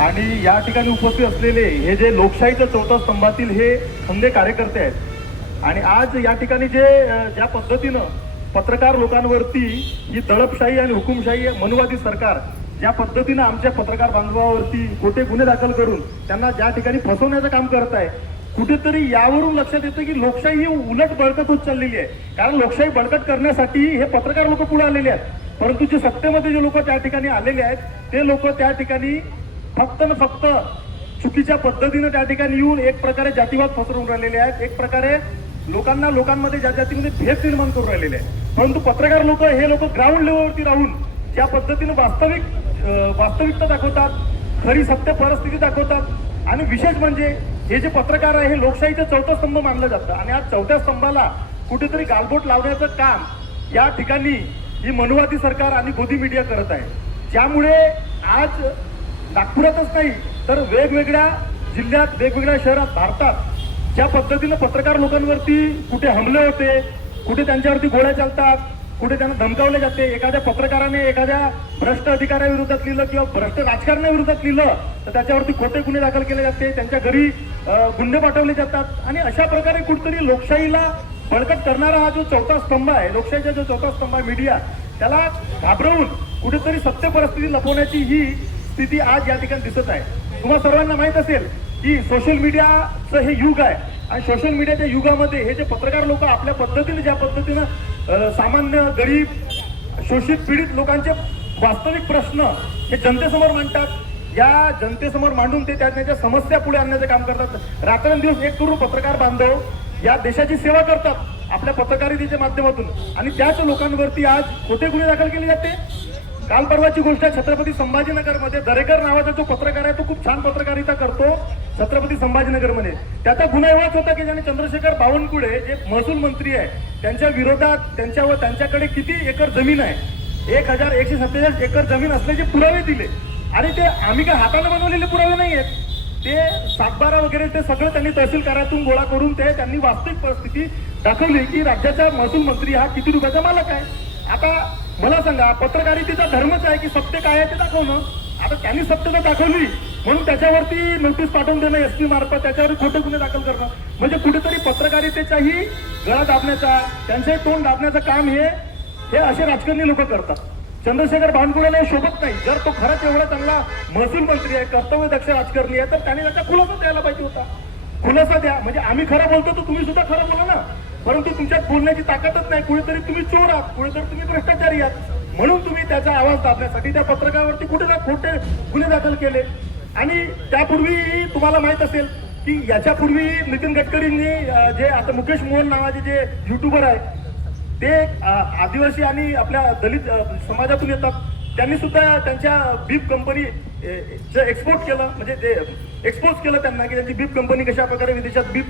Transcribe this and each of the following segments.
आणि या ठिकाणी उपस्थित असलेले हे जे लोकशाहीच्या चौथ्या स्तंभातील हे खंदे कार्यकर्ते आहेत आणि आज या ठिकाणी ज्या पद्धतीनं पत्रकार लोकांवरती ही दडपशाही आणि हुकुमशाही मनुवादी सरकार ज्या पद्धतीनं आमच्या पत्रकार बांधवावरती खोटे गुन्हे दाखल करून त्यांना ज्या ठिकाणी फसवण्याचं काम करत आहे, कुठेतरी यावरून लक्षात येतं की लोकशाही ही उलट बळकट होत चाललेली आहे. कारण लोकशाही बळकट करण्यासाठी हे पत्रकार लोक पुढे आलेले आहेत, परंतु जे सत्तेमध्ये जे लोक त्या ठिकाणी आलेले आहेत ते लोक त्या ठिकाणी फक्त न फक्त चुकीच्या पद्धतीनं त्या ठिकाणी येऊन एक प्रकारे जातीवाद पसरवून राहिलेले आहेत, एक प्रकारे लोकांमध्ये जातीमध्ये भेद निर्माण करून राहिलेले आहेत. परंतु पत्रकार लोक हे लोक ग्राउंड लेवलवरती राहून ज्या पद्धतीनं वास्तविकता दाखवतात, खरी सत्य परिस्थिती दाखवतात आणि विशेष म्हणजे हे जे पत्रकार आहे हे लोकशाहीचा चौथा स्तंभ मानलं जातं आणि आज चौथ्या स्तंभाला कुठेतरी गालबोट लावण्याचं काम या ठिकाणी ही मनुवादी सरकार आणि गोदी मीडिया करत आहे. ज्यामुळे आज नागपुरातच नाही तर वेगवेगळ्या जिल्ह्यात, वेगवेगळ्या शहरात, भारतात ज्या पद्धतीनं पत्रकार लोकांवरती कुठे हमले होते, कुठे त्यांच्यावरती गोळ्या चालतात, कुठे त्यांना धमकावले जाते, एखाद्या पत्रकाराने एखाद्या भ्रष्ट अधिकाऱ्याविरोधात लिहिलं किंवा भ्रष्ट राजकारण्याविरोधात लिहिलं तर त्याच्यावरती खोटे गुन्हे दाखल केले जाते, त्यांच्या घरी गुन्हे पाठवले जातात आणि अशा प्रकारे कुठेतरी लोकशाहीला बळकट करणारा हा जो चौथा स्तंभ आहे, लोकशाहीचा जो चौथा स्तंभ आहे मीडिया, त्याला घाबरवून कुठेतरी सत्य परिस्थिती लपवण्याची ही स्थिती आज या ठिकाणी दिसत आहे. तुम्हा सर्वांना माहित असेल की सोशल मीडियाचं हे युग आहे आणि सोशल मीडियाच्या युगामध्ये हे जे पत्रकार लोक आपल्या पद्धतीने ज्या पद्धतीनं सामान्य गरीब शोषित पीडित लोकांचे वास्तविक प्रश्न हे जनतेसमोर मांडतात, या जनतेसमोर मांडून ते त्यांच्या समस्या पुढे आणण्याचं काम करतात. रात्रंदिवस एक करून पत्रकार बांधव या देशाची सेवा करतात आपल्या पत्रकारितेच्या माध्यमातून आणि त्याच लोकांवरती आज खोटे गुन्हे दाखल केले जाते. काल परवाची गोष्ट आहे, छत्रपती संभाजीनगरमध्ये दरेकर नावाचा जो पत्रकार आहे तो खूप छान पत्रकारिता करतो छत्रपती संभाजीनगरमध्ये. त्याचा गुन्हा एवढाच होता की ज्याने चंद्रशेखर बावनकुळे जे महसूल मंत्री आहे त्यांच्या विरोधात त्यांच्याकडे किती एकर जमीन आहे, 1147 एकर जमीन असल्याचे पुरावे दिले आणि ते आम्ही काय हाताने बनवलेले पुरावे नाही आहेत, ते सातबारा वगैरे ते सगळं त्यांनी तहसील कार्यातून गोळा करून त्यांनी वास्तविक परिस्थिती दाखवली की राज्याचा महसूल मंत्री हा किती रुपयाचा मालक आहे. आता मला सांगा, पत्रकारितेचा धर्मच आहे की सत्य काय आहे ते दाखवणं. आता त्यांनी सत्यता दाखवली म्हणून त्याच्यावरती नोटीस पाठवून देणं एसपी मार्फत, त्याच्यावर खोटे गुन्हे दाखल करणं म्हणजे कुठेतरी पत्रकारितेचाही गळा दाबण्याचा, त्यांचे तोंड दाबण्याचं काम हे असे राजकारणी लोक करतात. चंद्रशेखर बावनकुळेला शोभत नाही. जर तो खरंच एवढा चांगला महसूल मंत्री आहे, कर्तव्यदक्ष राजकारणी आहे, तर त्याने त्याचा खुलासा द्यायला पाहिजे होता. खुलासा द्या म्हणजे आम्ही खरं बोलतो तर तुम्ही सुद्धा खरं बोला ना, परंतु तुमच्यात बोलण्याची ताकदच नाही. कुठेतरी तुम्ही चोर आहात, कुठेतरी तुम्ही भ्रष्टाचारी आहात म्हणून तुम्ही त्याचा आवाज दाबण्यासाठी त्या पत्रकारावरती कुठे ना खोटे गुन्हे दाखल केले. आणि त्यापूर्वी तुम्हाला माहित असेल की याच्यापूर्वी नितीन गडकरींनी जे आता मुकेश मोहन नावाचे जे युट्यूबर आहे ते आदिवासी आणि आपल्या दलित समाजातून येतात, त्यांनी सुद्धा त्यांच्या बीप कंपनी एक्सपोर्ट केलं, म्हणजे ते एक्सपोज केलं त्यांना की त्यांची बीप कंपनी कशा प्रकारे विदेशात बीप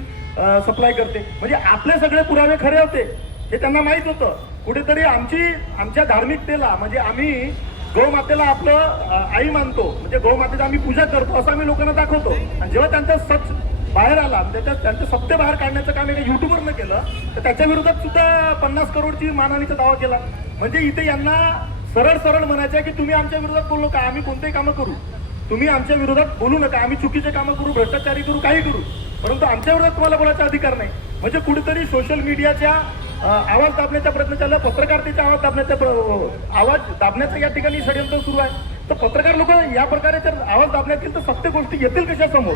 सप्लाय करते. म्हणजे आपले सगळे पुरावे खरे होते हे त्यांना माहित होतं. कुठेतरी आमच्या धार्मिकतेला म्हणजे आम्ही गौमातेला आपलं आई मानतो, म्हणजे गौमातेची आम्ही पूजा करतो असं आम्ही लोकांना दाखवतो आणि जेव्हा त्यांचा सच बाहेर आला, त्यांचं सत्य बाहेर काढण्याचं काम एका युट्यूबरनं केलं तर त्याच्या विरोधात सुद्धा 50 करोडची मानहानीचा दावा केला. म्हणजे इथे यांना सरळ म्हणायचं की तुम्ही आमच्या विरोधात बोलू नका, आम्ही कोणतेही कामं करू, तुम्ही आमच्या विरोधात बोलू नका, आम्ही चुकीचे कामं करू, भ्रष्टाचारी करू, काही करू, परंतु आमच्या विरोधात तुम्हाला बोलायचा अधिकार नाही. म्हणजे कुठेतरी सोशल मीडियाच्या आवाज दाबण्याचा प्रयत्न चालला, पत्रकारितेचा आवाज दाबण्याचं या ठिकाणी षडयंत्र सुरू आहे. तर पत्रकार लोक या प्रकारे जर आवाज दाबण्यात येईल तर सत्य गोष्टी येतील कशा समोर,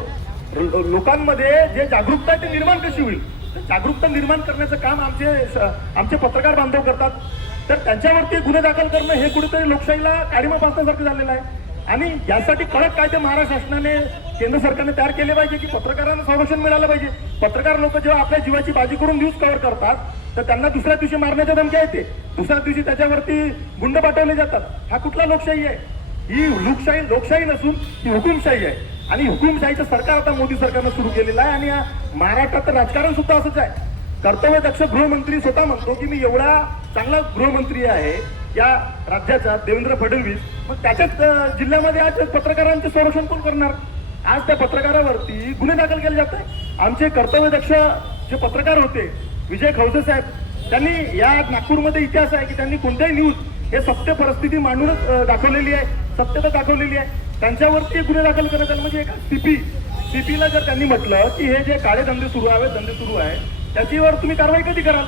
लोकांमध्ये जे जागरूकता आहे ते निर्माण कशी होईल. जागरूकता निर्माण करण्याचं काम आमचे पत्रकार बांधव करतात. तर त्यांच्यावरती गुन्हे दाखल करणं हे कुठेतरी लोकशाहीला काळीमा फासण्यासारखं झालेलं आहे आणि यासाठी कडक कायदे महाराष्ट्र शासनाने, केंद्र सरकारने तयार केले पाहिजे की पत्रकारांना संरक्षण मिळालं पाहिजे. पत्रकार लोक जेव्हा आपल्या जीवाची बाजी करून न्यूज कव्हर करतात तर त्यांना दुसऱ्या दिवशी मारण्याच्या धमक्या येते, दुसऱ्या दिवशी त्याच्यावरती गुंड पाठवले जातात. हा कुठला लोकशाही आहे? ही लोकशाही नसून ही हुकुमशाही आहे आणि हुकुमशाहीचं सरकार आता मोदी सरकारनं सुरू केलेलं आहे. आणि महाराष्ट्रात राजकारण सुद्धा असंच आहे. कर्तव्यदक्ष गृहमंत्री स्वतः म्हणतो की मी एवढा चांगला गृहमंत्री आहे या राज्याचा, देवेंद्र फडणवीस, मग त्याच्याच जिल्ह्यामध्ये आज पत्रकारांचे संरक्षण कोण करणार? आज त्या पत्रकारावरती गुन्हे दाखल केले जात आहे. आमचे कर्तव्यदक्ष जे पत्रकार होते विजय खवसे साहेब, त्यांनी या नागपूरमध्ये इतिहास आहे की त्यांनी कोणत्याही न्यूज हे सत्य परिस्थिती मांडूनच दाखवलेली आहे, सत्यता दाखवलेली आहे. त्यांच्यावरती गुन्हे दाखल करण्यात आले. म्हणजे एका सीपीला जर त्यांनी म्हटलं की हे जे काळे धंदे सुरू आहे त्याच्यावर तुम्ही कारवाई कधी कराल?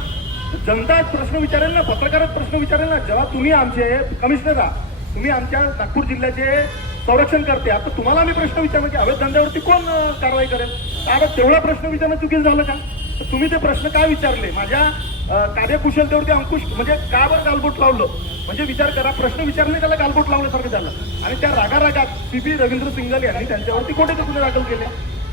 जनता प्रश्न विचारेल ना, पत्रकारात प्रश्न विचारेल ना. जेव्हा तुम्ही आमचे कमिशनर आहात, तुम्ही आमच्या नागपूर जिल्ह्याचे संरक्षण करते, आता तुम्हाला आम्ही प्रश्न विचारलं की अवैध धंद्यावरती कोण कारवाई करेल? आता तेवढा प्रश्न विचारणं चुकीचं झालं का? तुम्ही ते प्रश्न काय विचारले? माझ्या कार्यकुशलतेवरती अंकुश म्हणजे का बरं गालबोट लावलं? म्हणजे विचार करा, प्रश्न विचारणे त्याला गालबोट लावल्यासारखं झालं. आणि त्या रागारागात सीपी रवींद्र सिंगल यांनी त्यांच्यावरती खोटे गुन्हे दाखल केले.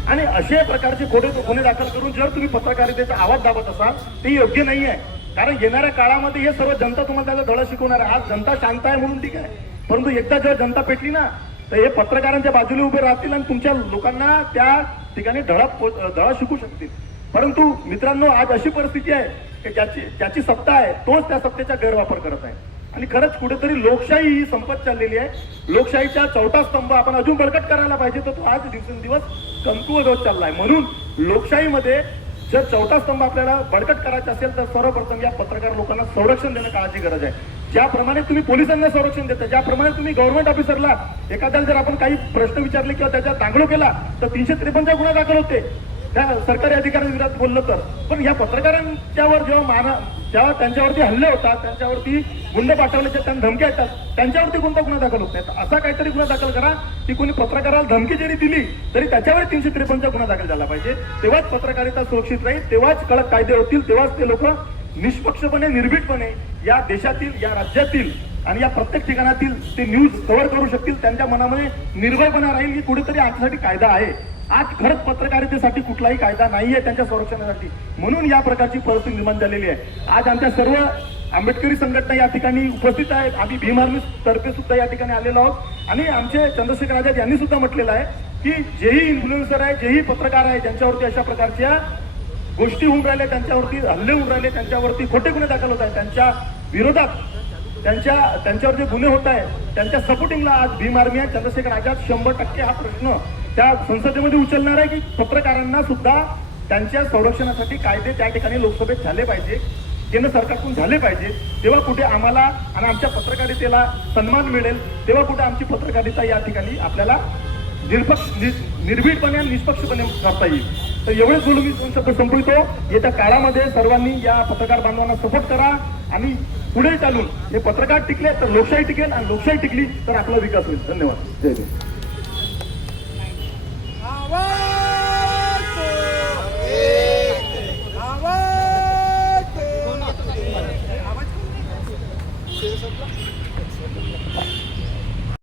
आणि अशा प्रकारचे खोटे गुन्हे दाखल करून जर तुम्ही पत्रकारितेचा आवाज दाबत असाल ते योग्य नाही आहे. कारण येणाऱ्या काळामध्ये हे सर्व जनता तुम्हाला त्याचा धडा शिकवणार आहे. आज जनता शांत आहे म्हणून ठीक आहे, परंतु एकदा जर जनता पेटली ना तर हे पत्रकारांच्या बाजूला उभे राहतील आणि तुमच्या लोकांना त्या ठिकाणी धडा शिकू शकतील. परंतु मित्रांनो, आज अशी परिस्थिती आहे की ज्याची सत्ता आहे तोच त्या सत्तेचा गैरवापर करत आहे. आणि खरंच कुठेतरी लोकशाही ही संपत चाललेली आहे. लोकशाहीचा चौथा स्तंभ आपण अजून बळकट करायला पाहिजे, तर तो आज दिवसेंदिवस कमकुवत होत चाललाय. म्हणून लोकशाहीमध्ये जर चौथा स्तंभ आपल्याला बळकट करायचा असेल तर सर्वप्रथम या पत्रकार लोकांना संरक्षण देणं काळाची गरज आहे. ज्याप्रमाणे तुम्ही पोलिसांना संरक्षण देता, ज्याप्रमाणे तुम्ही गव्हर्नमेंट ऑफिसरला एखाद्याला जर आपण काही प्रश्न विचारले किंवा त्याचा दांगडो केला तर 353 गुन्हा दाखल होते त्या सरकारी अधिकाऱ्यांविरोधात बोललं तर. पण या पत्रकारांच्यावर जेव्हा त्यांच्यावरती हल्ले होतात, त्यांच्यावरती गुन्हे पाठवल्याच्या त्यांना धमक्या येतात, त्यांच्यावरती कोणता गुन्हा दाखल होत नाही. असा काहीतरी गुन्हा दाखल करा की कोणी पत्रकाराला धमकी जरी दिली तरी त्याच्यावर 353 गुन्हा दाखल झाला पाहिजे. तेव्हाच पत्रकारिता सुरक्षित राहील, तेव्हाच कडक कायदे होतील, तेव्हाच ते लोक निष्पक्षपणे निर्भीडपणे या देशातील, या राज्यातील आणि या प्रत्येक ठिकाणातील ते न्यूज कव्हर करू शकतील. त्यांच्या मनामध्ये निर्भयपणा राहील की कुठेतरी आमच्यासाठी कायदा आहे. आज खरंच पत्रकारितेसाठी कुठलाही कायदा नाहीये त्यांच्या संरक्षणासाठी, म्हणून या प्रकारची परिस्थिती निर्माण झालेली आहे. आज आमच्या सर्व आंबेडकरी संघटना या ठिकाणी उपस्थित आहेत. आम्ही भीम आर्मी तर्फे सुद्धा या ठिकाणी आलेलो आहोत. आणि आमचे चंद्रशेखर आझाद यांनी सुद्धा म्हटलेलं आहे की जेही इन्फ्लुएन्सर आहे, जेही पत्रकार आहे, ज्यांच्यावरती अशा प्रकारच्या गोष्टी होऊन राहिल्या, त्यांच्यावरती हल्ले होऊन राहिले, त्यांच्यावरती खोटे गुन्हे दाखल होत आहेत, त्यांच्या विरोधात त्यांच्यावर जे गुन्हे होत आहेत त्यांच्या सपोर्टिंगला आज भीम आर्मी आहे. चंद्रशेखर आझाद 100% हा प्रश्न त्या संसदेमध्ये उचलणार आहे की पत्रकारांना सुद्धा त्यांच्या संरक्षणासाठी कायदे त्या ठिकाणी लोकसभेत झाले पाहिजे, केंद्र सरकारकडून झाले पाहिजे. तेव्हा कुठे आम्हाला आणि आमच्या पत्रकारितेला सन्मान मिळेल, तेव्हा कुठे आमची पत्रकारिता या ठिकाणी आपल्याला निर्भीडपणे आणि निष्पक्षपणे करता येईल. तर एवढेच बोलून मी शब्द संपवितो. येत्या काळामध्ये सर्वांनी या पत्रकार बांधवांना सपोर्ट करा आणि पुढे चालून हे पत्रकार टिकले तर लोकशाही टिकेल आणि लोकशाही टिकली तर आपला विकास होईल. धन्यवाद. जय हिंद.